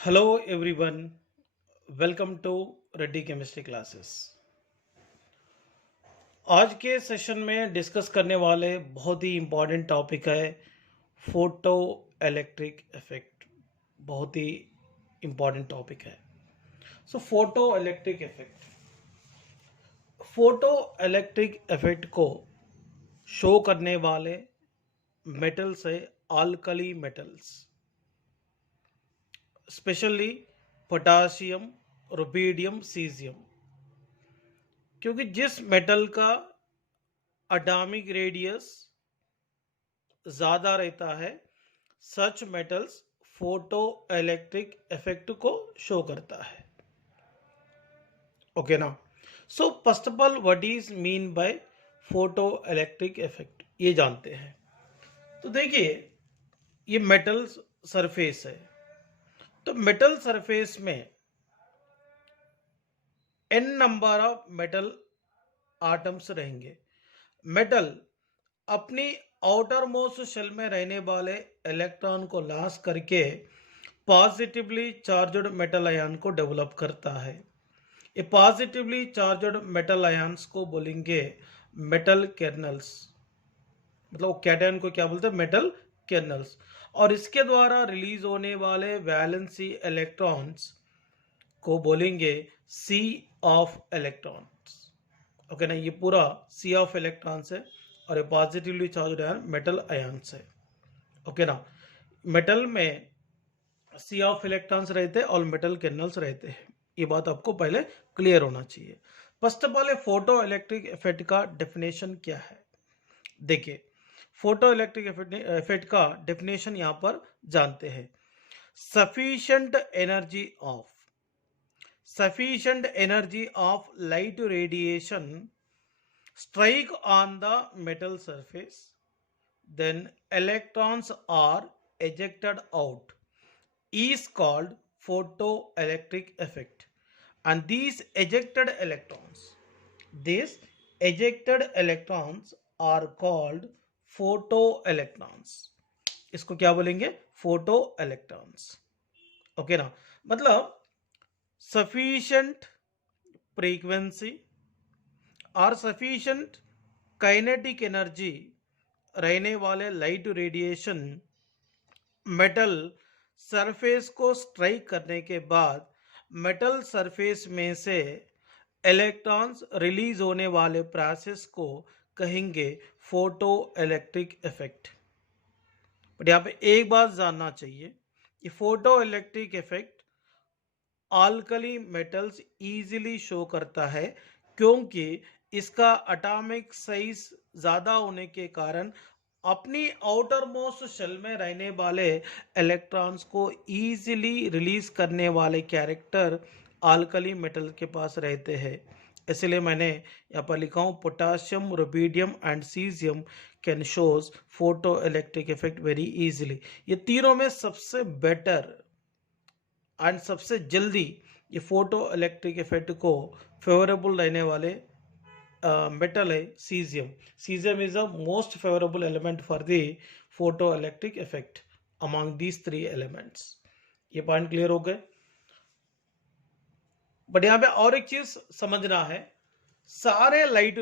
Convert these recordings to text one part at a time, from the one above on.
Hello everyone, welcome to Reddy chemistry classes. आज के session में डिस्कस करने वाले बहुत ही इम्पॉर्टेंट टॉपिक है फोटो इलेक्ट्रिक इफेक्ट। बहुत ही इम्पॉर्टेंट टॉपिक है। Photoelectric effect, photoelectric effect को शो करने वाले मेटल्स है alkali metals, specially potassium, rubidium, caesium. क्योंकि जिस मेटल का एटॉमिक रेडियस ज्यादा रहता है, such metals photoelectric effect को शो करता है। ओके ना। First of all, what is mean by photo electric effect, ये जानते हैं। तो देखिए, ये मेटल सरफेस है। तो मेटल सरफेस में n number of metal atoms रहेंगे। मेटल अपनी आउटर मोस्ट शेल में रहने वाले इलेक्ट्रॉन को लॉस करके पॉजिटिवली चार्जड मेटल आयन को डेवलप करता है। ये पॉजिटिवली चार्जड मेटल आयन्स को बोलेंगे मेटल केर्नल्स। मतलब कैटायन को क्या बोलते हैं? मेटल केर्नल्स। और इसके द्वारा रिलीज होने वाले वैलेंसी इलेक्ट्रॉन्स को बोलेंगे सी ऑफ इलेक्ट्रॉन्स। ओके ना, ये पूरा सी ऑफ इलेक्ट्रॉन्स है और ये positively charged ion metal ions है। ओके ना, मेटल में सी ऑफ इलेक्ट्रॉन्स रहते हैं और मेटल केर्नल्स रहते हैं। ये बात आपको पहले क्लियर होना चाहिए। First of all, photo electric effect का डेफिनेशन क्या है? देखिए, फोटो इलेक्ट्रिक इफेक्ट का डेफिनेशन यहां पर जानते हैं। Sufficient energy of light radiation strike on the metal surface, then electrons are ejected out, is called photoelectric effect. And these ejected electrons are called photoelectrons. इसको क्या बोलेंगे? Photo electrons. ओके ना, मतलब sufficient frequency और sufficient kinetic energy रहने वाले light radiation metal surface को strike करने के बाद मेटल सरफेस में से इलेक्ट्रॉन्स रिलीज होने वाले प्रोसेस को कहेंगे फोटो इलेक्ट्रिक इफेक्ट। बट यहाँ पे एक बात जानना चाहिए, ये photo electric effect alkali metals easily show करता है, क्योंकि इसका एटॉमिक साइज ज्यादा होने के कारण अपनी आउटर मोस्ट शेल में रहने वाले इलेक्ट्रॉन्स को इजीली रिलीज करने वाले कैरेक्टर अल्कली मेटल के पास रहते हैं। इसलिए मैंने यहाँ पर लिखा हूँ potassium, rubidium and caesium can shows photo electric effect very easily. ये तीनों में सबसे बेटर एंड सबसे जल्दी ये फोटो इलेक्ट्रिक इफेक्ट को फेवरेबल रहने वाले मेटल है caesium. Caesium is the most favourable element for the photo electric effect among these three elements. ये पॉइंट क्लियर हो गए। बट यहाँ पे और एक चीज समझना है, सारे लाइट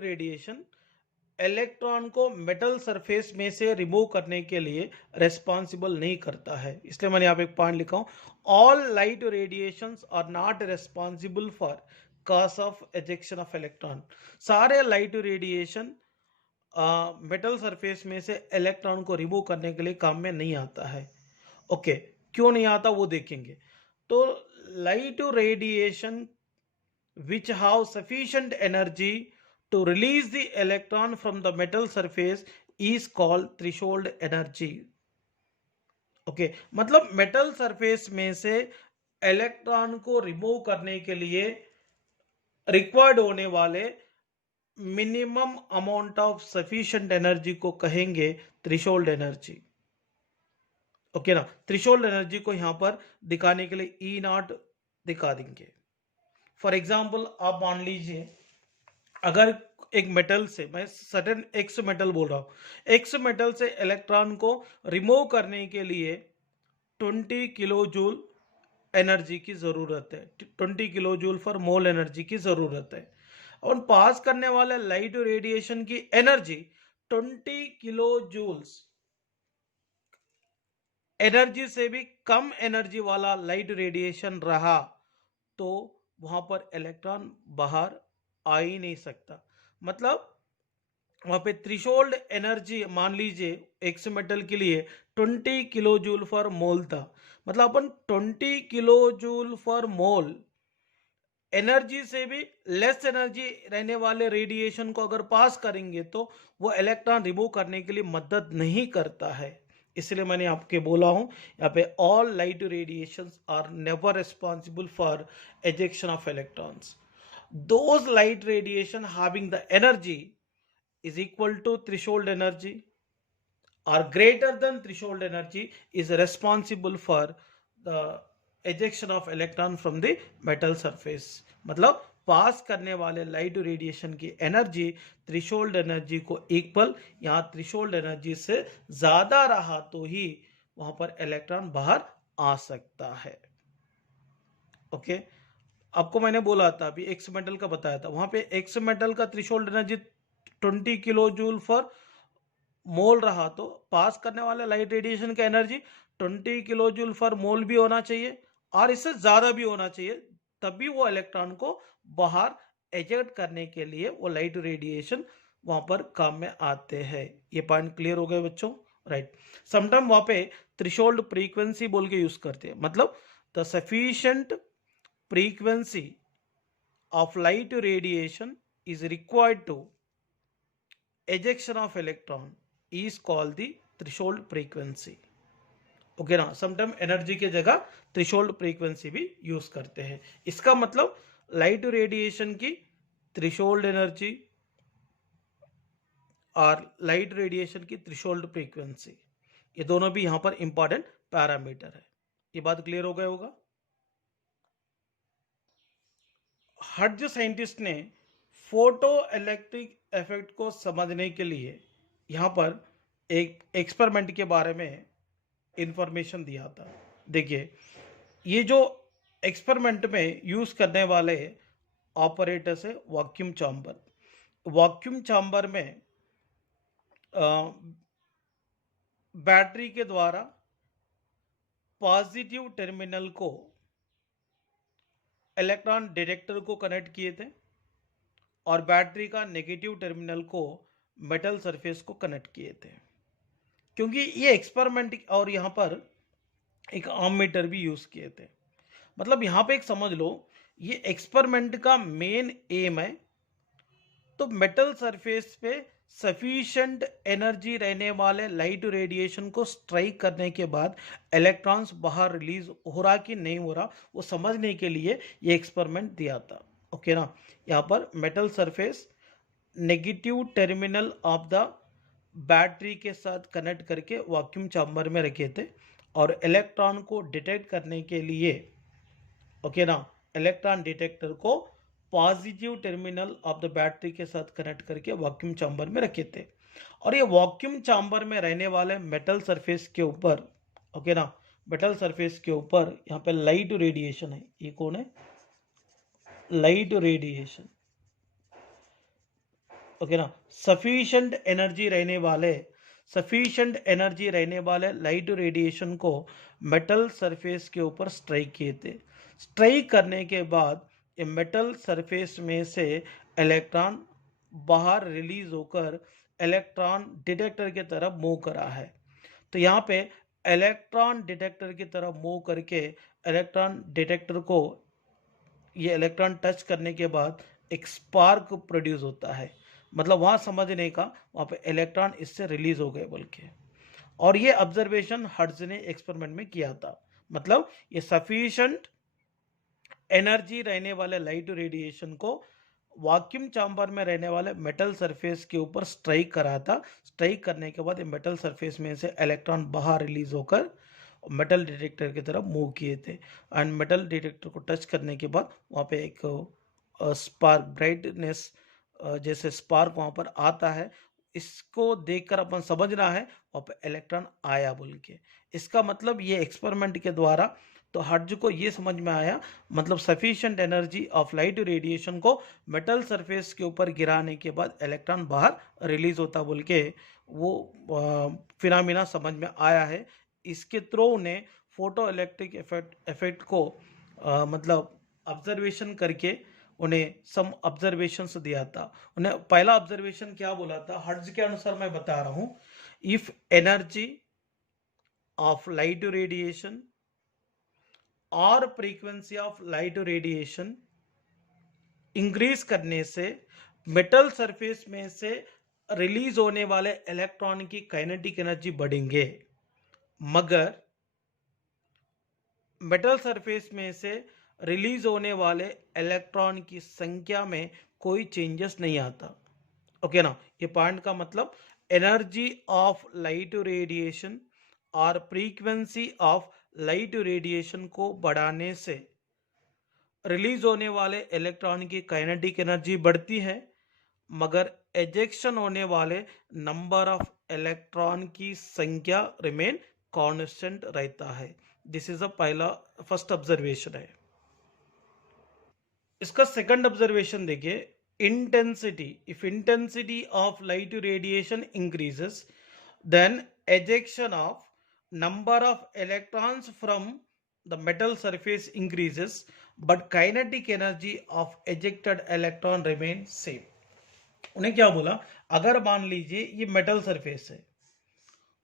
रेडिएशन इलेक्ट्रॉन को मेटल सरफेस में से रिमूव करने के लिए रेस्पॉन्सिबल नहीं करता है। इसलिए मैंने यहाँ पे एक पॉइंट लिखा हूं, all light radiations are not responsible for cause of ejection of electron. सारे लाइट रेडिएशन मेटल सरफेस में से इलेक्ट्रॉन को रिमूव करने के लिए काम में नहीं आता है। ओके, क्यों नहीं आता वो देखेंगे। तो light radiation which have sufficient energy to release the electron from the metal surface is called threshold energy. Okay, मतलब मेटल सरफेस में से इलेक्ट्रॉन को रिमूव करने के लिए रिक्वायर्ड होने वाले minimum amount of sufficient energy को कहेंगे थ्रेशोल्ड एनर्जी। ओके ना, थ्रेशोल्ड एनर्जी को यहां पर दिखाने के लिए ई नॉट दिखा देंगे। फॉर एग्जाम्पल, आप मान लीजिए अगर एक मेटल से, मैं सडन एक्स मेटल बोल रहा हूं, एक्स मेटल से इलेक्ट्रॉन को रिमूव करने के लिए 20 किलो जूल एनर्जी की जरूरत है, 20 kilo joule for mole energy की जरूरत है। और पास करने वाले लाइट रेडिएशन की एनर्जी 20 किलो जूल्स एनर्जी से भी कम एनर्जी वाला लाइट रेडिएशन रहा तो वहां पर इलेक्ट्रॉन बाहर आ ही नहीं सकता। मतलब वहां पे थ्रेशोल्ड एनर्जी मान लीजिए एक्स मेटल के लिए 20 किलो जूल फॉर मोल था। मतलब अपन 20 kilo joule for mole energy से भी लेस एनर्जी रहने वाले रेडिएशन को अगर पास करेंगे तो वो इलेक्ट्रॉन रिमूव करने के लिए मदद नहीं करता है। इसलिए मैंने आपके बोला हूं यहाँ पे all light radiations are never responsible for ejection of electrons. Those light radiation having the energy is equal to threshold energy or greater than threshold energy is responsible for the ejection of electron from the metal surface। मतलब पास करने वाले light radiation की energy threshold energy को equal या threshold energy से ज्यादा रहा तो ही वहां पर इलेक्ट्रॉन बाहर आ सकता है। ओके, आपको मैंने बोला था अभी एक्स मेटल का बताया था, वहां पे एक्स मेटल का threshold energy 20 kilo joule for mole रहा तो पास करने वाले लाइट रेडिएशन का energy 20 kilo joule for mole भी होना चाहिए और इससे ज्यादा भी होना चाहिए, तभी वो इलेक्ट्रॉन को बाहर एजेक्ट करने के लिए वो लाइट रेडिएशन वहां पर काम में आते हैं। ये पॉइंट क्लियर हो गए बच्चों, राइट। समटाइम वहां पे थ्रेशोल्ड फ्रीक्वेंसी बोल के यूज करते हैं, मतलब the sufficient frequency of light radiation is required to ejection of electron is called the threshold frequency। Okay ना, समटाइम एनर्जी के जगह थ्रेशोल्ड फ्रीक्वेंसी भी यूज करते हैं। इसका मतलब लाइट रेडिएशन की थ्रेशोल्ड एनर्जी और लाइट रेडिएशन की थ्रेशोल्ड फ्रीक्वेंसी, ये दोनों भी यहां पर इंपॉर्टेंट पैरामीटर है। ये बात क्लियर हो गया होगा। हर्ट्ज साइंटिस्ट ने फोटो इलेक्ट्रिक इफेक्ट को समझने के लिए यहाँ पर एक एक्सपेरिमेंट के बारे में इंफॉर्मेशन दिया था। देखिए, ये जो एक्सपेरिमेंट में यूज करने वाले ऑपरेटर्स है वैक्यूम चैम्बर। वैक्यूम चैम्बर में बैटरी के द्वारा पॉजिटिव टर्मिनल को इलेक्ट्रॉन डिटेक्टर को कनेक्ट किए थे और बैटरी का नेगेटिव टर्मिनल को मेटल सरफेस को कनेक्ट किए थे। क्योंकि ये एक्सपेरिमेंट और यहाँ पर एक आर्ममीटर भी यूज किए थे। मतलब यहाँ पे एक समझ लो, ये एक्सपेरिमेंट का मेन एम है तो मेटल सरफेस पे सफिशिएंट एनर्जी रहने वाले लाइट रेडिएशन को स्ट्राइक करने के बाद इलेक्ट्रॉन्स बाहर रिलीज हो रहा कि नहीं हो रहा वो समझने के लिए ये एक्सपेरिमेंट दिया था। ओके ना, यहाँ पर metal surface negative terminal of the battery के साथ कनेक्ट करके वैक्यूम चैम्बर में रखे थे और इलेक्ट्रॉन को डिटेक्ट करने के लिए, ओके ना, इलेक्ट्रॉन डिटेक्टर को positive terminal of the battery के साथ कनेक्ट करके वैक्यूम चैम्बर में रखे थे। और ये वैक्यूम चैम्बर में रहने वाले मेटल सरफेस के ऊपर, ओके ना, मेटल सरफेस के ऊपर यहाँ पे लाइट रेडिएशन है। ये कौन है? लाइट रेडिएशन, ओके ना। सफिशिएंट एनर्जी रहने वाले लाइट रेडिएशन को मेटल सरफेस के ऊपर स्ट्राइक किए थे। स्ट्राइक करने के बाद ये मेटल सरफेस में से इलेक्ट्रॉन बाहर रिलीज होकर इलेक्ट्रॉन डिटेक्टर की तरफ मूव करा है। तो यहाँ पे इलेक्ट्रॉन डिटेक्टर की तरफ मूव करके इलेक्ट्रॉन डिटेक्टर को ये इलेक्ट्रॉन टच करने के बाद एक स्पार्क प्रोड्यूस होता है। मतलब वहाँ समझने का, वहाँ पे इलेक्ट्रॉन इससे रिलीज हो गए बोल के। और ये ऑब्जर्वेशन हर्ट्ज ने एक्सपेरिमेंट में किया था। मतलब ये सफिशिएंट एनर्जी रहने वाले लाइट रेडिएशन को वैक्यूम चैम्बर में रहने वाले मेटल सरफेस के ऊपर स्ट्राइक करा था। स्ट्राइक करने के बाद मेटल सरफेस में से इलेक्ट्रॉन बाहर रिलीज होकर मेटल डिटेक्टर की तरफ मूव किए थे एंड मेटल डिटेक्टर को टच करने के बाद वहाँ पे एक स्पार्क ब्राइटनेस जैसे स्पार्क वहाँ पर आता है। इसको देखकर अपन समझना है वहां पे इलेक्ट्रॉन आया बोल के। इसका मतलब ये एक्सपेरिमेंट के द्वारा तो हर्ज को ये समझ में आया, मतलब sufficient energy of light radiation को मेटल सरफेस के ऊपर गिराने के बाद इलेक्ट्रॉन बाहर रिलीज होता बोल के वो फिनोमिना समझ में आया है। इसके थ्रू ने फोटो इलेक्ट्रिक इफेक्ट को मतलब ऑब्जर्वेशन करके उन्हें सम ऑब्जर्वेशंस दिया था। उन्हें पहला ऑब्जर्वेशन क्या बोला था, हर्ट्ज के अनुसार मैं बता रहा हूं, if energy of light radiation और frequency of light radiation increase करने से मेटल सरफेस में से रिलीज होने वाले इलेक्ट्रॉन की काइनेटिक एनर्जी बढ़ेंगे, मगर मेटल सरफेस में से रिलीज होने वाले इलेक्ट्रॉन की संख्या में कोई चेंजेस नहीं आता। ओके ना, ये पॉइंट का मतलब एनर्जी ऑफ लाइट रेडिएशन और फ्रीक्वेंसी ऑफ लाइट रेडिएशन को बढ़ाने से रिलीज होने वाले इलेक्ट्रॉन की काइनेटिक एनर्जी बढ़ती है, मगर एजेक्शन होने वाले नंबर ऑफ इलेक्ट्रॉन की संख्या रिमेन कांस्टेंट रहता है। दिस इज पहला फर्स्ट ऑब्जर्वेशन है। इसका सेकंड ऑब्जर्वेशन देखिए, intensity, if intensity of light radiation increases then ejection of number of electrons from the metal surface increases but kinetic energy of ejected electron remains same। उन्हें क्या बोला, अगर मान लीजिए ये मेटल सरफेस है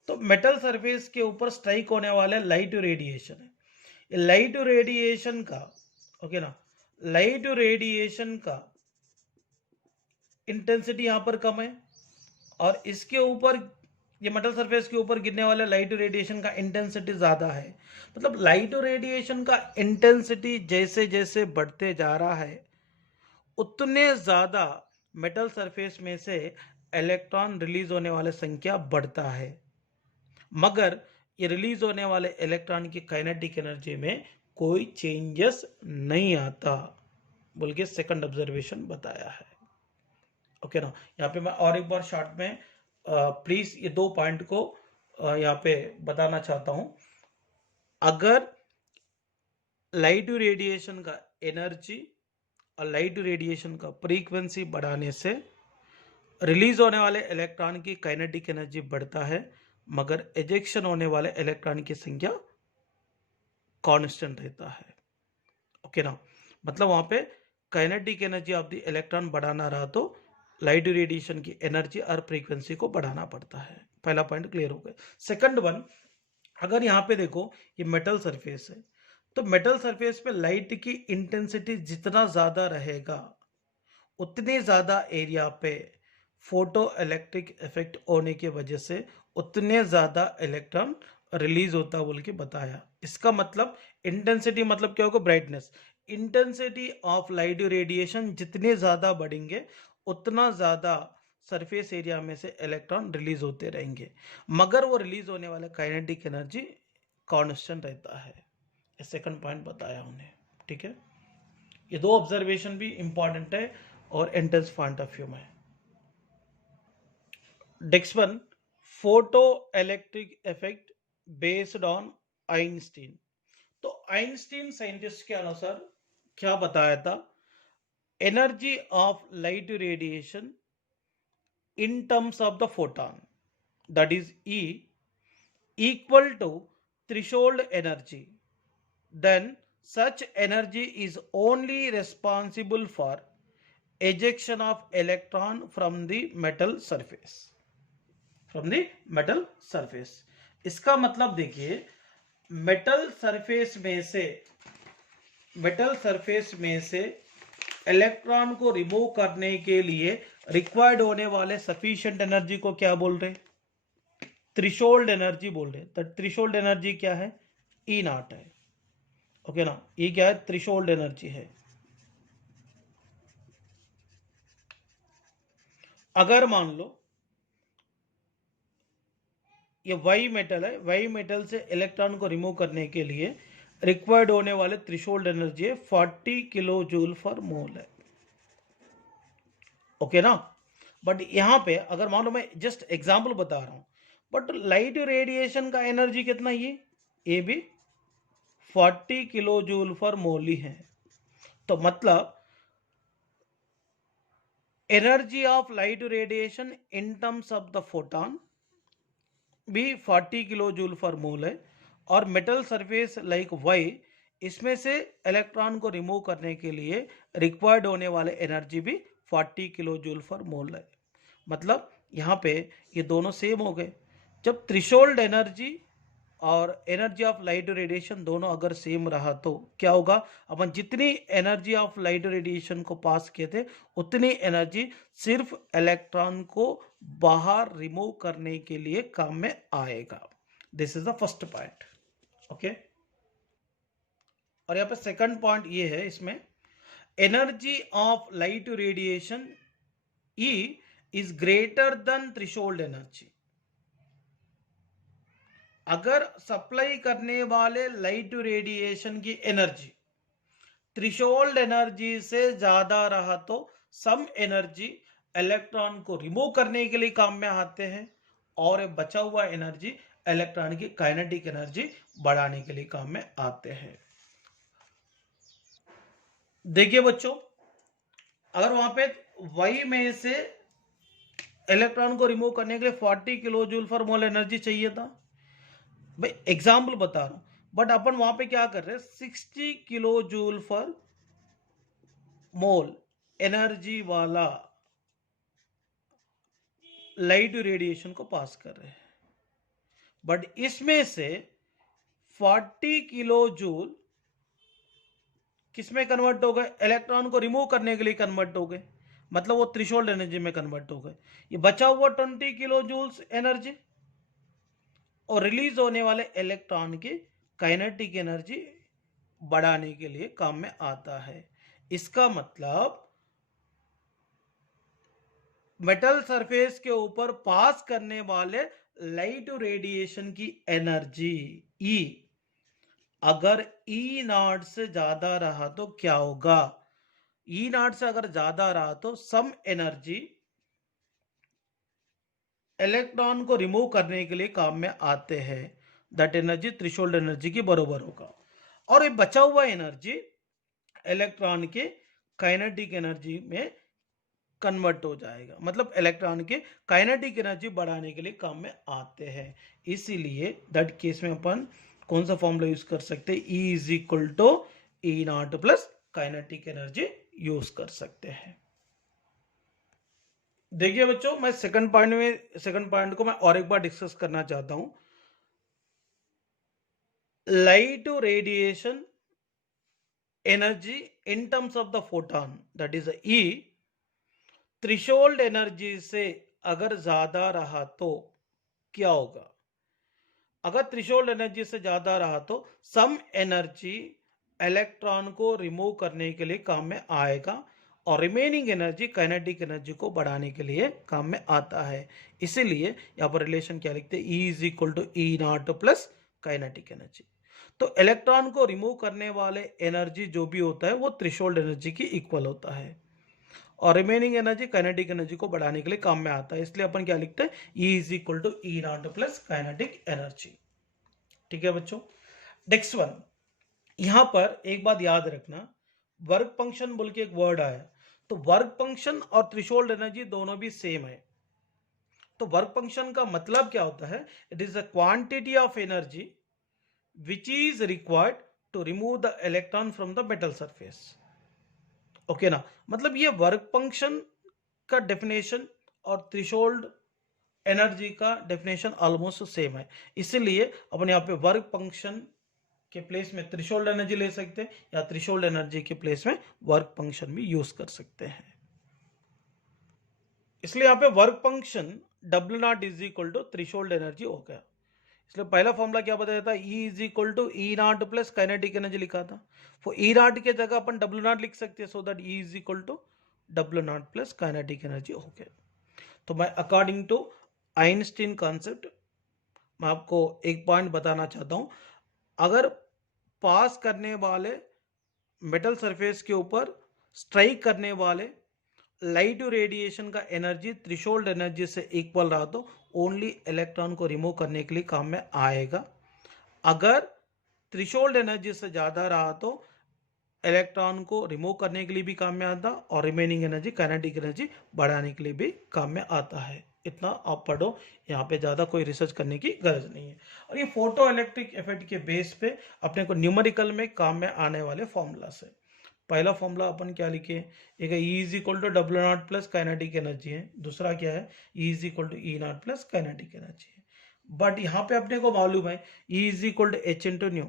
तो मेटल सरफेस के ऊपर स्ट्राइक होने वाला लाइट रेडिएशन है, लाइट रेडिएशन का ओके ना, लाइट रेडिएशन का इंटेंसिटी यहां पर कम है और इसके ऊपर ये मेटल सरफेस के ऊपर गिरने वाले लाइट रेडिएशन का इंटेंसिटी ज्यादा है। मतलब लाइट रेडिएशन का इंटेंसिटी जैसे जैसे बढ़ते जा रहा है उतने ज्यादा मेटल सरफेस में से इलेक्ट्रॉन रिलीज होने वाले संख्या बढ़ता है, मगर ये रिलीज होने वाले इलेक्ट्रॉन की काइनेटिक एनर्जी में कोई चेंजेस नहीं आता बोल के सेकंड ऑब्जर्वेशन बताया है। ओके ना, यहाँ पे मैं और एक बार शॉर्ट में प्लीज ये दो पॉइंट को यहाँ पे बताना चाहता हूं। अगर लाइट रेडिएशन का एनर्जी और लाइट रेडिएशन का फ्रीक्वेंसी बढ़ाने से रिलीज होने वाले इलेक्ट्रॉन की काइनेटिक एनर्जी बढ़ता है, मगर एजेक्शन होने वाले इलेक्ट्रॉन की संख्या कांस्टेंट रहता है। ओके ना, मतलब वहां पे kinetic energy of the electron बढ़ाना रहा तो लाइट रेडिएशन की एनर्जी और फ्रीक्वेंसी को बढ़ाना पड़ता है। पहला पॉइंट क्लियर हो गया। सेकंड वन, अगर यहाँ पे देखो ये मेटल सरफेस है तो मेटल सरफेस पे लाइट की इंटेंसिटी जितना ज्यादा रहेगा उतने ज्यादा एरिया पे फोटो इलेक्ट्रिक इफेक्ट होने की वजह से उतने ज्यादा इलेक्ट्रॉन रिलीज होता बोल के बताया। इसका मतलब इंटेंसिटी मतलब क्या होगा, brightness. Intensity of light radiation जितने ज्यादा बढ़ेंगे उतना ज्यादा सरफेस एरिया में से इलेक्ट्रॉन रिलीज होते रहेंगे, मगर वो रिलीज होने वाला काइनेटिक एनर्जी कांस्टेंट रहता है। सेकंड पॉइंट बताया उन्हें। ठीक है, ये दो ऑब्जर्वेशन भी इंपॉर्टेंट है और एंट्रेंस पॉइंट ऑफ व्यू में। Next one, photo electric effect based on Einstein. तो आइंस्टीन साइंटिस्ट के अनुसार क्या बताया था, energy of light radiation in terms of the photon, that is E, equal to threshold energy, then such energy is only responsible for ejection of electron from the metal surface, from the metal surface। इसका मतलब देखिए, metal surface में से electron को remove करने के लिए required होने वाले सफिशिएंट एनर्जी को क्या बोल रहे, थ्रेशोल्ड एनर्जी बोल रहे। तो थ्रेशोल्ड एनर्जी क्या है, ई नॉट है। ओके ना, ये क्या है, थ्रेशोल्ड एनर्जी है। अगर मान लो ये वाई मेटल है, वाई मेटल से इलेक्ट्रॉन को रिमूव करने के लिए रिक्वायर्ड होने वाले थ्रेशोल्ड एनर्जी है 40 किलो जूल फॉर मोल है। ओके ना, बट यहाँ पे अगर मान लो मैं जस्ट एग्जाम्पल बता रहा हूँ, बट लाइट रेडिएशन का एनर्जी कितना, ये भी 40 किलो जूल फॉर मोल ही है। तो मतलब energy of light radiation in terms of the photon भी 40 किलो जूल फॉर मोल है, और मेटल सरफेस लाइक वाई, इसमें से इलेक्ट्रॉन को रिमूव करने के लिए रिक्वायर्ड होने वाले एनर्जी भी 40 किलो जूल फॉर मोल है। मतलब यहाँ पे ये दोनों सेम हो गए। जब थ्रेशोल्ड एनर्जी और एनर्जी ऑफ लाइट रेडिएशन दोनों अगर सेम रहा तो क्या होगा, अपन जितनी एनर्जी ऑफ लाइट रेडिएशन को पास किए थे उतनी एनर्जी सिर्फ इलेक्ट्रॉन को बाहर रिमूव करने के लिए काम में आएगा। This is the first point. Okay, और यहाँ पे सेकंड पॉइंट ये है, इसमें energy of light radiation E is greater than threshold energy. अगर सप्लाई करने वाले लाइट रेडिएशन की एनर्जी थ्रेशोल्ड एनर्जी से ज्यादा रहा तो सम एनर्जी इलेक्ट्रॉन को रिमूव करने के लिए काम में आते हैं, और बचा हुआ एनर्जी इलेक्ट्रॉन की काइनेटिक एनर्जी बढ़ाने के लिए काम में आते हैं। देखिए बच्चों, अगर वहां पे वाई में से इलेक्ट्रॉन को रिमूव करने के लिए 40 kilo joule for mole energy चाहिए था, भाई एग्जाम्पल बता रहा हूं, बट अपन वहां पे क्या कर रहे हैं, 60 kilo joule for mole energy वाला लाइट रेडिएशन को पास कर रहे हैं, बट इसमें से 40 किलो जूल किसमें कन्वर्ट हो गए, इलेक्ट्रॉन को रिमूव करने के लिए कन्वर्ट हो गए, मतलब वो थ्रेशोल्ड एनर्जी में कन्वर्ट हो गए। ये बचा हुआ 20 किलो जूल्स एनर्जी और रिलीज होने वाले इलेक्ट्रॉन की काइनेटिक एनर्जी बढ़ाने के लिए काम में आता है। इसका मतलब मेटल सरफेस के ऊपर पास करने वाले लाइट रेडिएशन की एनर्जी E अगर E नॉट से ज्यादा रहा तो क्या होगा, E नॉट से अगर ज्यादा रहा तो सम एनर्जी इलेक्ट्रॉन को रिमूव करने के लिए काम में आते हैं, दैट एनर्जी थ्रेशोल्ड एनर्जी के बराबर होगा, और ये बचा हुआ एनर्जी इलेक्ट्रॉन के काइनेटिक एनर्जी में कन्वर्ट हो जाएगा, मतलब इलेक्ट्रॉन के काइनेटिक एनर्जी बढ़ाने के लिए काम में आते हैं। इसीलिए दैट केस में अपन कौन सा फॉर्मूला यूज कर सकते हैं, E is equal to E naught plus kinetic energy use कर सकते हैं। देखिए बच्चों, मैं सेकंड पॉइंट को मैं और एक बार डिस्कस करना चाहता हूं। Light radiation energy in terms of the photon, that is E, threshold energy से अगर ज्यादा रहा तो क्या होगा, अगर थ्रेशोल्ड एनर्जी से ज्यादा रहा तो सम एनर्जी इलेक्ट्रॉन को रिमूव करने के लिए काम में आएगा, और रिमेनिंग एनर्जी काइनेटिक एनर्जी को बढ़ाने के लिए काम में आता है। इसीलिए यहाँ पर रिलेशन क्या लिखते हैं, E is equal to E naught plus kinetic energy. तो इलेक्ट्रॉन को रिमूव करने वाले एनर्जी जो भी होता है वो थ्रेशोल्ड एनर्जी की इक्वल होता है, और रिमेनिंग एनर्जी काइनेटिक एनर्जी को बढ़ाने के लिए काम में आता है। इसलिए अपन क्या लिखते हैं, E is equal to E naught plus kinetic energy. ठीक है बच्चों, नेक्स्ट वन, यहां पर एक बात याद रखना, वर्क फंक्शन बोल के एक वर्ड आया, तो वर्क फंक्शन और थ्रेशोल्ड एनर्जी दोनों भी सेम है। तो वर्क फंक्शन का मतलब क्या होता है, it is a quantity of energy which is required to remove the electron from the metal surface. Okay ना, मतलब ये वर्क फंक्शन का डेफिनेशन और थ्रेशोल्ड एनर्जी का डेफिनेशन ऑलमोस्ट सेम है। इसीलिए अपन यहाँ पे वर्क फंक्शन के प्लेस में थ्रेशोल्ड एनर्जी ले सकते हैं, या थ्रेशोल्ड एनर्जी के प्लेस में वर्क फंक्शन भी यूज कर सकते हैं। इसलिए यहाँ पे work function W not is equal to threshold energy हो गया। इसलिए पहला फॉर्मूला क्या बताया था, E is equal to E naught plus kinetic energy लिखा था, वो E नॉट के जगह अपन W नॉट लिख सकते हैं, so that E is equal to W naught plus kinetic energy हो गया। तो मैं अकॉर्डिंग टू आइंस्टीन कॉन्सेप्ट मैं आपको एक पॉइंट बताना चाहता हूं, अगर पास करने वाले मेटल सरफेस के ऊपर स्ट्राइक करने वाले लाइट रेडिएशन का एनर्जी थ्रेशोल्ड एनर्जी से इक्वल रहा तो ओनली इलेक्ट्रॉन को रिमूव करने के लिए काम में आएगा। अगर थ्रेशोल्ड एनर्जी से ज़्यादा रहा तो इलेक्ट्रॉन को रिमूव करने के लिए भी काम में आता और रिमेनिंग एनर्जी काइनेटिक एनर्जी बढ़ाने के लिए भी काम में आता है। इतना आप पढ़ो, यहाँ पे ज़्यादा कोई रिसर्च करने की गरज नहीं है। और ये फोटो इलेक्ट्रिक इफेक्ट के बेस पे अपने को न्यूमेरिकल में काम में आने वाले फॉर्मूला से पहला फॉर्मूला अपन क्या लिखे, एक E is equal to W naught plus kinetic energy है, दूसरा क्या है E is equal to E naught plus kinetic energy है। बट यहाँ पे अपने को मालूम है E is equal to H into nu,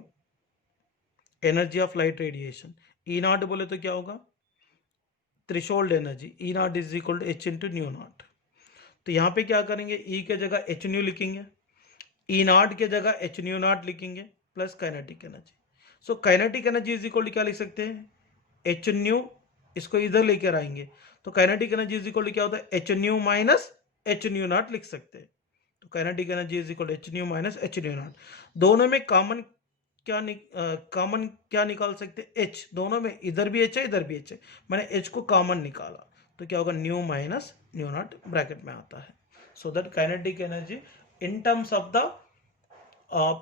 energy of light radiation. E naught बोले तो क्या होगा, threshold energy, E naught is equal to H into nu naught. तो यहाँ पे क्या करेंगे, ई के जगह एच न्यू लिखेंगे, ई नॉट के जगह एच न्यू नॉट लिखेंगे plus kinetic energy. So kinetic energy is equal to क्या लिख सकते हैं, एच न्यू, इसको इधर लेकर आएंगे तो kinetic energy is equal to क्या होता है, H nu minus H nu naught लिख सकते हैं। तो kinetic energy is equal to H nu minus H nu naught. दोनों में कॉमन क्या निकाल सकते हैं, एच। दोनों में इधर भी एच है इधर भी एच है, मैंने एच को कॉमन निकाला तो क्या होगा, nu minus nu naught bracket में आता है। So that kinetic energy in terms of the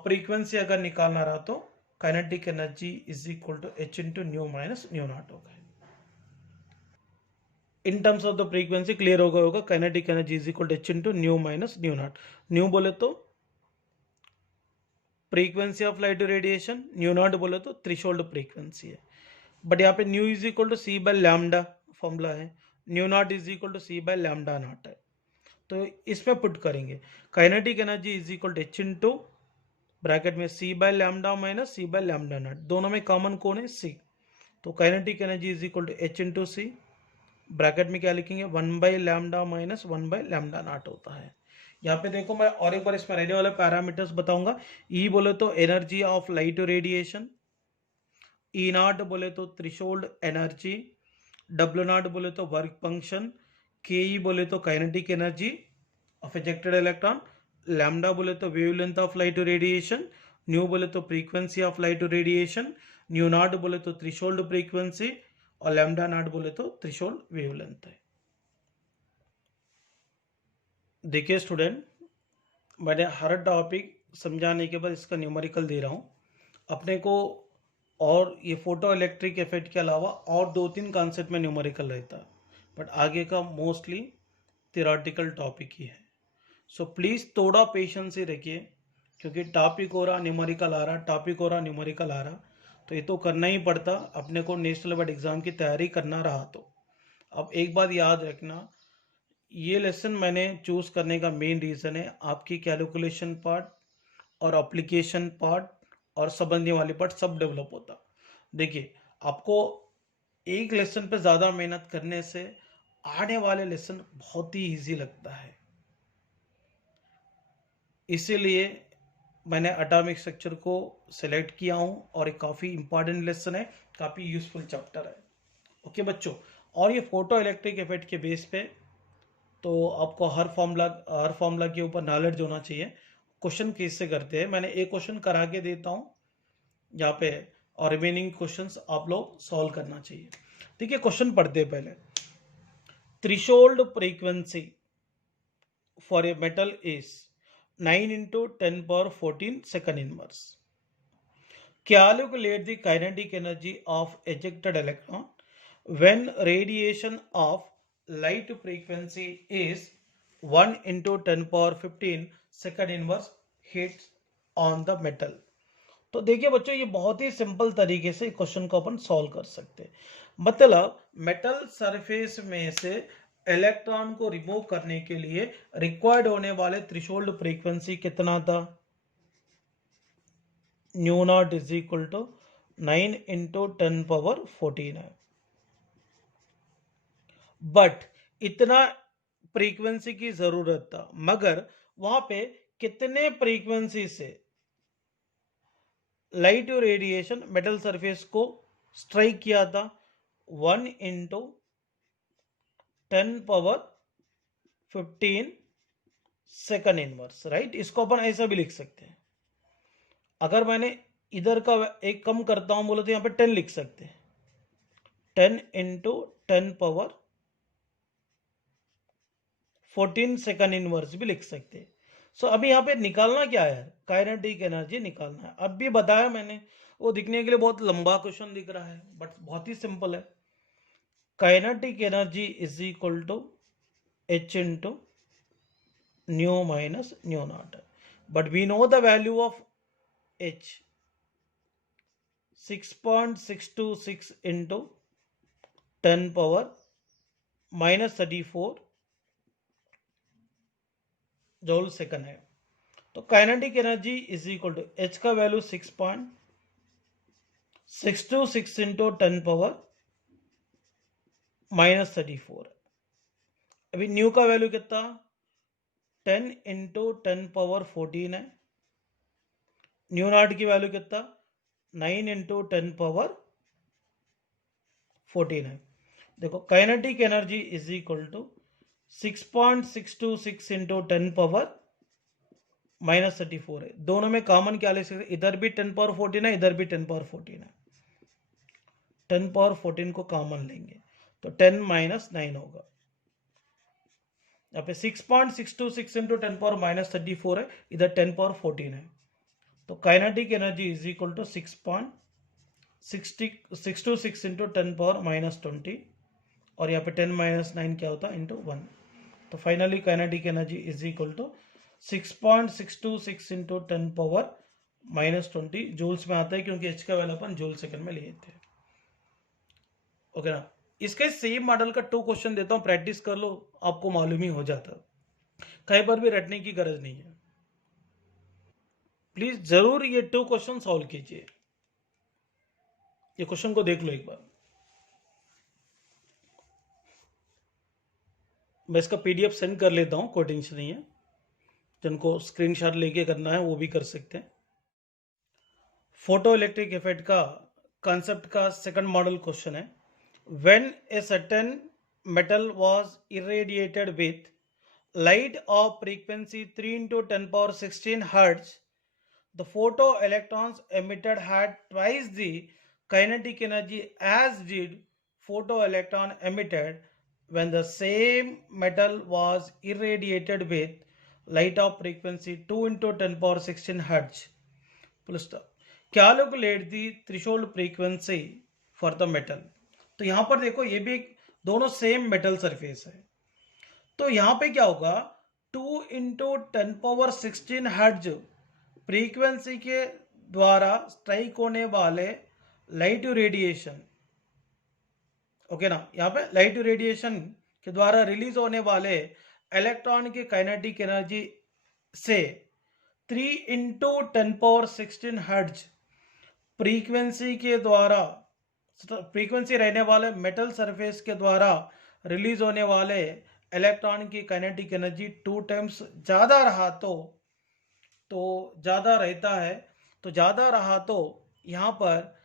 frequency अगर निकालना रहा तो kinetic energy is equal to H into nu minus nu naught होगा। In terms of the frequency clear होगा kinetic energy is equal to H into nu minus nu naught. Nu बोले तो frequency of light radiation, nu naught बोले तो threshold frequency है। But यहाँ पे nu is equal to c by lambda formula है, nu naught is equal to c by lambda naught है। तो इसमें पुट करेंगे kinetic energy is equal to H into bracket में c by lambda minus c by lambda naught, दोनों में common कौन है, सी। तो kinetic energy is equal to H into c, bracket में क्या लिखेंगे, one by lambda minus one by lambda naught होता है। यहाँ पे देखो मैं और एक बार इसमें रहने वाले पैरामीटर्स बताऊंगा। ई बोले तो energy of light radiation, E naught बोले तो थ्रेशोल्ड एनर्जी, डब्ल्यू नॉट बोले तो वर्क फंक्शन, के ई बोले तो kinetic energy of ejected electron, lambda बोले तो wavelength of light radiation, new बोले तो frequency of light radiation, nu naught बोले तो थ्रेशोल्ड फ्रीक्वेंसी और लैम्डा नॉट बोले तो थ्रेशोल्ड वेवलेंथ है। देखिए स्टूडेंट, मैंने हर टॉपिक समझाने के बाद इसका न्यूमेरिकल दे रहा हूँ अपने को, और ये फोटो इलेक्ट्रिक इफेक्ट के अलावा और 2-3 कॉन्सेप्ट में न्यूमेरिकल रहता है, बट आगे का मोस्टली थियोरेटिकल टॉपिक ही है। सो प्लीज़ थोड़ा पेशेंस ही रखिए, क्योंकि टॉपिक हो रहा न्यूमेरिकल आ रहा, टॉपिक हो रहा न्यूमेरिकल आ रहा, तो ये तो करना ही पड़ता अपने को नेशनल बोर्ड एग्ज़ाम की तैयारी करना रहा तो। अब एक बात याद रखना, ये लेसन मैंने चूज़ करने का मेन रीज़न है आपकी कैलकुलेशन पार्ट और एप्लीकेशन पार्ट और संबंधी वाली पार्ट सब डेवलप होता। देखिए आपको एक लेसन पे ज़्यादा मेहनत करने से आने वाले लेसन बहुत ही इजी लगता है, इसीलिए मैंने एटॉमिक स्ट्रक्चर को सेलेक्ट किया हूँ और एक काफ़ी इंपॉर्टेंट लेसन है, काफ़ी यूजफुल चैप्टर है। ओके बच्चों, और ये फोटो इलेक्ट्रिक इफेक्ट के बेस पे तो आपको हर फॉर्मूला के ऊपर नॉलेज होना चाहिए। क्वेश्चन कैसे करते हैं, मैंने एक क्वेश्चन करा के देता हूँ यहाँ पे, और रिमेनिंग क्वेश्चंस आप लोग सॉल्व करना चाहिए। देखिए क्वेश्चन पढ़ते हैं पहले। Threshold frequency for a metal is 9 into 10 power 14 second inverse. Calculate the kinetic energy of ejected electron when radiation of light frequency is 1 into 10 power 15 second inverse hits on the metal. तो देखिए बच्चों, ये बहुत ही simple तरीके से question को अपन solve कर सकते हैं। मतलब मेटल सरफेस में से इलेक्ट्रॉन को रिमूव करने के लिए रिक्वायर्ड होने वाले थ्रेशोल्ड फ्रीक्वेंसी कितना था, nu naught is equal to 9 into 10 power 14 है। बट इतना फ्रीक्वेंसी की जरूरत था, मगर वहां पे कितने फ्रीक्वेंसी से लाइट रेडिएशन मेटल सरफेस को स्ट्राइक किया था, 1 into 10 power 15 second inverse, right. इसको अपन ऐसा भी लिख सकते हैं, अगर मैंने इधर का एक कम करता हूं बोले तो यहाँ पे 10 लिख सकते हैं, 10 into 10 power 14 सेकंड इनवर्स भी लिख सकते हैं। सो अभी यहाँ पे निकालना क्या है, काइनेटिक एनर्जी निकालना है। अब भी बताया मैंने, वो दिखने के लिए बहुत लंबा क्वेश्चन दिख रहा है बट बहुत ही सिंपल है। Kinetic energy is equal to H into nu minus nu naught, but we know the value of H 6.626 into 10 power minus 34 joule second है। तो kinetic energy is equal to H का value 6.626 into 10 power minus 34। अभी new का value कितना, 10 into 10 power 14 है। Nu not की value कितना, 9 into 10 power 14 है। देखो kinetic energy is equal to 6.626 into 10 power minus 34 है। दोनों में कॉमन क्या ले सकते, इधर भी 10 पावर 14 है, इधर भी 10 पावर 14 है। 10 पावर 14 को कॉमन लेंगे तो 10 माइनस 9 होगा। यहाँ पे 6.626 इंटू 10 पावर माइनस 34 है, इधर 10 पावर 14 है। तो kinetic energy is equal to 6.626 into 10 power minus 20, और यहाँ पे 10 माइनस 9 क्या होता है, इंटू 1। तो finally kinetic energy is equal to 6.626 into 10 power minus 20 joules में आता है, क्योंकि एच का वैल्यू अपन जूल सेकंड में लिए थे। ओके ना। इसके सेम मॉडल का 2 क्वेश्चन देता हूं, प्रैक्टिस कर लो, आपको मालूम ही हो जाता। कहीं पर भी रटने की गरज नहीं है। प्लीज जरूर ये 2 क्वेश्चन सॉल्व कीजिए। ये क्वेश्चन को देख लो एक बार। मैं इसका पीडीएफ सेंड कर लेता हूं, कोई टेंशन नहीं है। जिनको स्क्रीनशॉट लेके करना है वो भी कर सकते हैं। फोटो इलेक्ट्रिक इफेक्ट का कॉन्सेप्ट का सेकंड मॉडल क्वेश्चन है। When a certain metal was irradiated with light of frequency 3 into 10 power 16 hertz, the photoelectrons emitted had twice the kinetic energy as did photoelectron emitted when the same metal was irradiated with light of frequency 2 into 10 power 16 hertz. Full stop. Calculate the threshold frequency for the metal. तो यहां पर देखो, ये भी दोनों same metal surface है। तो यहां पे क्या होगा, 2 इंटू 10 पावर 16 हर्ट्ज फ्रीक्वेंसी के द्वारा स्ट्राइक होने वाले लाइट रेडिएशन, ओके ना, यहाँ पे लाइट रेडिएशन के द्वारा रिलीज होने वाले इलेक्ट्रॉन की काइनेटिक एनर्जी से 3 इंटू 10 पावर 16 हर्ट्ज फ्रीक्वेंसी के द्वारा, फ्रीक्वेंसी रहने वाले मेटल सरफेस के द्वारा रिलीज होने वाले इलेक्ट्रॉन की काइनेटिक एनर्जी 2 टाइम्स ज़्यादा रहा तो ज़्यादा रहता है, तो ज़्यादा रहा तो यहाँ पर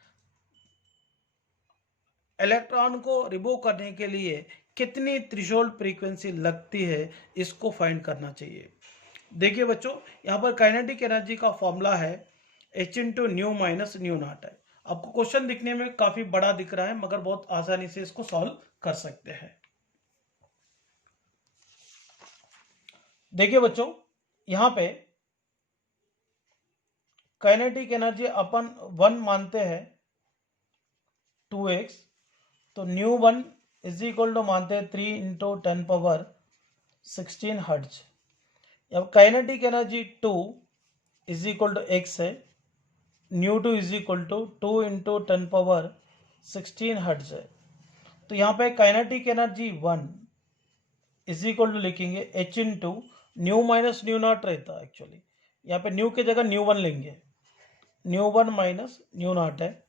इलेक्ट्रॉन को रिमूव करने के लिए कितनी थ्रेशोल्ड फ्रीक्वेंसी लगती है, इसको फाइंड करना चाहिए। देखिए बच्चों, यहाँ पर काइनेटिक एनर्जी का फॉर्मूला है H into nu minus nu naught है। आपको क्वेश्चन दिखने में काफी बड़ा दिख रहा है, मगर बहुत आसानी से इसको सॉल्व कर सकते हैं। देखिए बच्चों, यहां पे काइनेटिक एनर्जी अपन 1 मानते हैं 2x, तो न्यू 1 इज इक्वल टू मानते हैं 3 इंटू 10 पावर 16 हर्ट्ज। अब kinetic energy 2 is equal to x है, nu 2 is equal to 2 into 10 power 16 hertz है। तो यहाँ पे kinetic energy 1 is equal to लिखेंगे h into nu minus nu naught रहता है एक्चुअली। यहाँ पे न्यू की जगह न्यू 1 लेंगे, न्यू 1 माइनस न्यू नॉट है।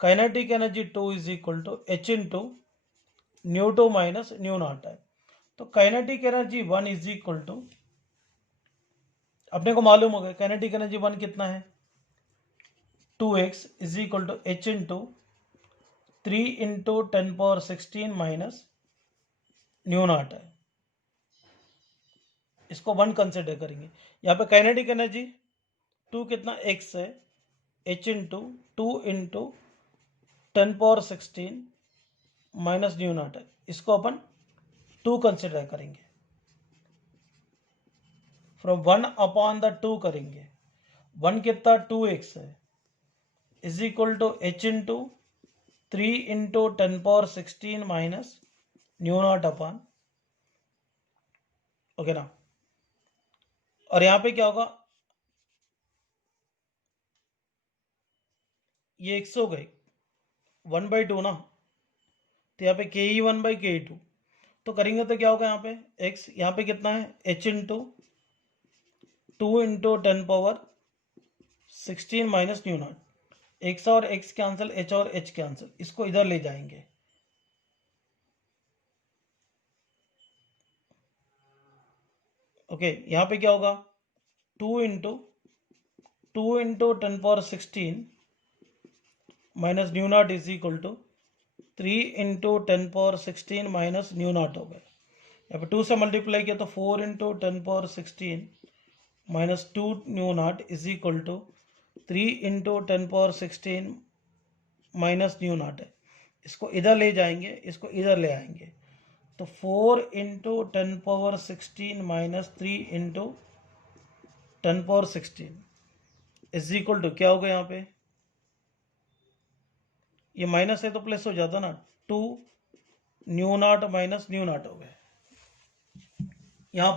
Kinetic energy 2 is equal to h into nu 2 minus nu naught है। तो kinetic energy 1 is equal to, अपने को मालूम हो गया काइनेटिक एनर्जी 1 कितना है, 2x is equal to h into 3 into 10 power 16 minus nu naught है। इसको 1 कंसिडर करेंगे। यहाँ पे काइनेटिक एनर्जी 2 कितना x है, h into 2 into 10 power 16 minus nu naught है। इसको अपन 2 कंसिडर करेंगे। फ्रॉम 1/2 करेंगे, 1 कितना 2x है, is equal to h into 3 into 10⁻16 minus nu naught upon, okay ना। और यहाँ पे क्या होगा, ये x हो गई 1/2 ना, तो यहाँ पे ke1/ke2 तो करेंगे तो क्या होगा, यहाँ पे x, यहाँ पे कितना है h into 2 into 10⁻16 minus nu not, x और x कैंसिल, h और h कैंसिल, इसको इधर ले जाएंगे, ओके। यहाँ पे क्या होगा 2 into 10⁻16 minus nu naught is equal to 3 into 10⁻16 minus nu naught हो गया। यहाँ पे 2 से मल्टीप्लाई किया तो 4 into 10⁻16 minus 2 nu naught is equal to 3 into 10⁻16 minus nu naught है। इसको इधर ले जाएंगे, इसको इधर ले आएंगे, तो 4 into 10⁻16 minus 3 into 10⁻16 is equal to क्या होगा, यहाँ पे ये माइनस है तो प्लस हो जाता ना, 2 nu not minus nu naught हो गए। यहाँ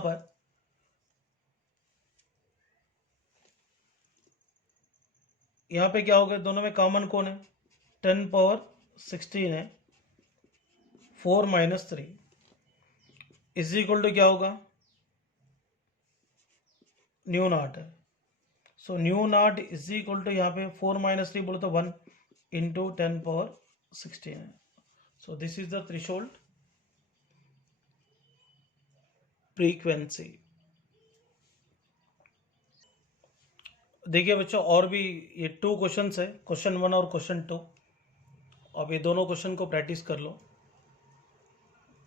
पर क्या हो गया, दोनों में कॉमन कौन है, 10⁻16 है, 4 माइनस 3 इज इक्वल टू क्या होगा, न्यू नॉट है। So nu naught is equal to यहाँ पे 4 माइनस 3 बोले तो 1 इंटू 10⁻16 है। So this is the threshold frequency. देखिए बच्चों, और भी ये 2 क्वेश्चन है, क्वेश्चन 1 और क्वेश्चन 2। अब ये दोनों क्वेश्चन को प्रैक्टिस कर लो,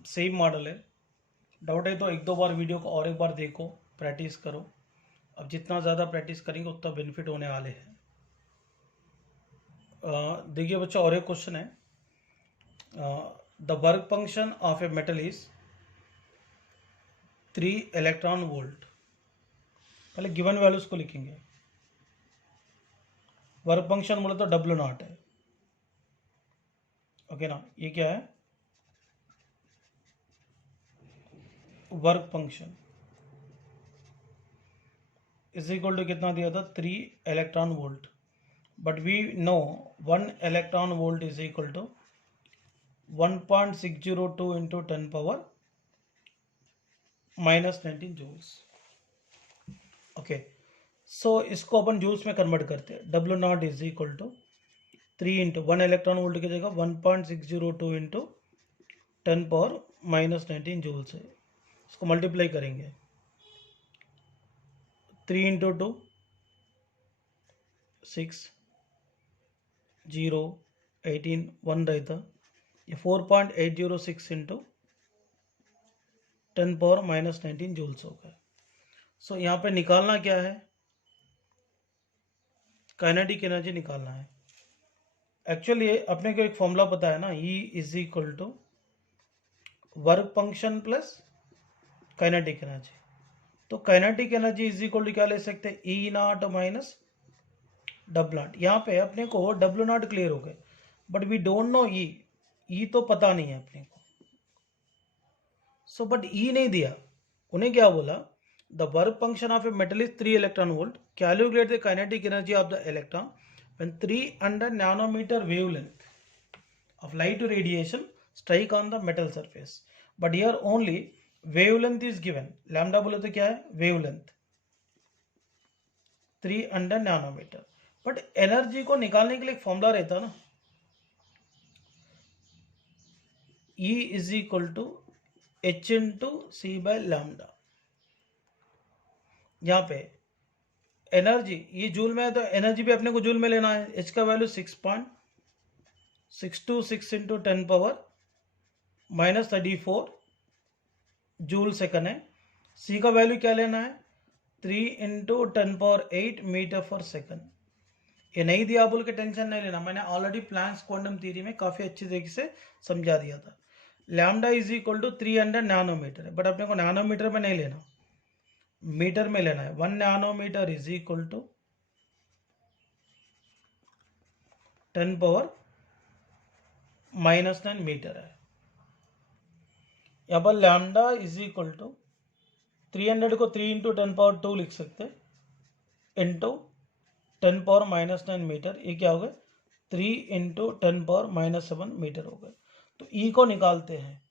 सेम मॉडल है। डाउट है तो 1-2 बार वीडियो को और एक बार देखो, प्रैक्टिस करो। अब जितना ज़्यादा प्रैक्टिस करेंगे उतना बेनिफिट होने वाले हैं। देखिए बच्चों, और एक क्वेश्चन है, the work function of a metal is 3 electron volt. पहले गिवन वैल्यूज को लिखेंगे। वर्क फंक्शन बोले तो W0 है, ओके ना। ये क्या है, work function is equal to कितना दिया था, 3 electron volt. But we know 1 electron volt is equal to 1.602 into 10⁻−19 joules, okay. So इसको अपन जूल्स में कन्वर्ट करते हैं। W0 is equal to 3 into 1 electron volt की जगह 1.602 इंटू 10⁻−19 जूल्स है। इसको मल्टीप्लाई करेंगे, 3 इंटू 2 6 0 18 1 रहता, ये 4.806 इंटू 10⁻−19 जूल्स हो गया। सो यहाँ पे निकालना क्या है, काइनेटिक एनर्जी निकालना है। एक्चुअली अपने को एक फॉर्मूला पता है ना, E is equal to work function plus kinetic energy. तो kinetic energy is equal to क्या ले सकते हैं, E0 माइनस W0। यहाँ पे अपने को W0 क्लियर हो गए, but we don't know E तो पता नहीं है अपने को। सो बट E नहीं दिया, उन्हें क्या बोला, the work function of a metal is 3 electron volt, calculate the kinetic energy of the electron when 300 nanometer wavelength of light radiation strike on the metal surface। but here only wavelength is given, lambda बोले तो क्या है, wavelength 300 nanometer। But energy को निकालने के लिए एक formula रहता ना, E is equal to H into C by lambda. यहाँ पे एनर्जी ये जूल में है तो एनर्जी भी अपने को जूल में लेना है। H का वैल्यू 6.626 इंटू 10⁻−34 जूल सेकंड है। C का वैल्यू क्या लेना है, 3 इंटू 10⁸ मीटर पर सेकंड। ये नहीं दिया बोल के टेंशन नहीं लेना, मैंने ऑलरेडी प्लैंक्स क्वांटम थ्योरी में काफ़ी अच्छी तरीके से समझा दिया था। Lambda is equal to 300 nanometre है, बट अपने को नैनोमीटर में नहीं लेना, मीटर में लेना है। 1 nanometre is equal to 10⁻⁻9 metre है। यहाँ पर लैम्डा इज इक्वल टू 300 को 3 इंटू 10⁻2 लिख सकते इंटू 10⁻⁻9 मीटर। ये क्या हो गया 3 इंटू 10⁻⁻7 मीटर हो गए। तो ई को निकालते हैं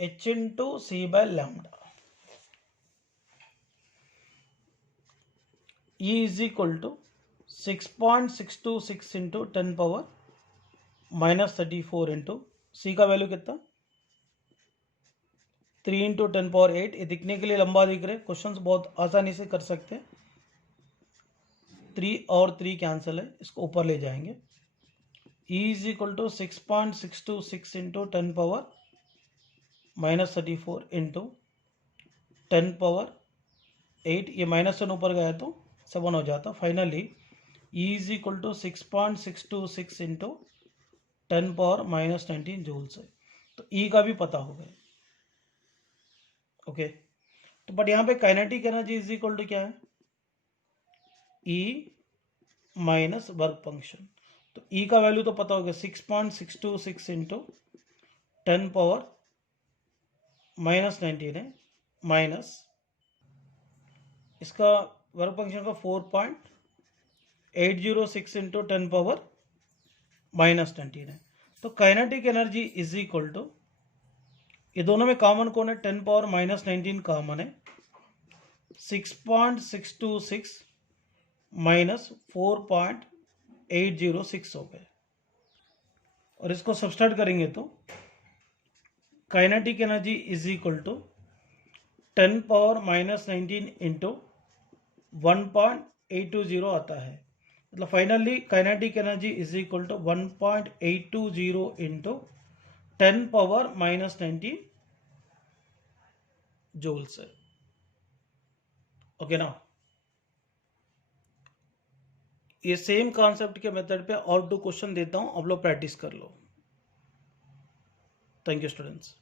h into C by lambda. E is equal to 6.626 into 10⁻⁻34 into c का वैल्यू कितना 3 इंटू 10⁻8। ये दिखने के लिए लंबा दिख रहे, क्वेश्चंस बहुत आसानी से कर सकते हैं। 3 और 3 कैंसिल है, इसको ऊपर ले जाएंगे। E is equal to 6.626 into 10⁻⁻34 into 10⁻8। ये -1 ऊपर गया तो 7 हो जाता। Finally E is equal to 6.626 into 10⁻⁻19 joules है। तो E का भी पता हो गया। ओके, तो बट यहाँ पे kinetic energy is equal to क्या है E माइनस वर्क फंक्शन। तो E का वैल्यू तो पता हो गया 6.626 इंटू 10⁻⁻19 है माइनस इसका वर्क फंक्शन का 4.806 इंटू 10⁻⁻19 है। तो kinetic energy is equal to, ये दोनों में कॉमन कौन है 10⁻⁻19 कॉमन है, 6.626 माइनस 4.806 हो गए। और इसको सब्सट्रैक्ट करेंगे तो kinetic energy is equal to 10⁻⁻19 into 1.820 आता है। मतलब finally kinetic energy is equal to 1.820 into 10⁻⁻19 joules है। ओके ना, ये सेम कॉन्सेप्ट के मेथड पे और 2 क्वेश्चन देता हूं, आप लोग प्रैक्टिस कर लो। Thank you students.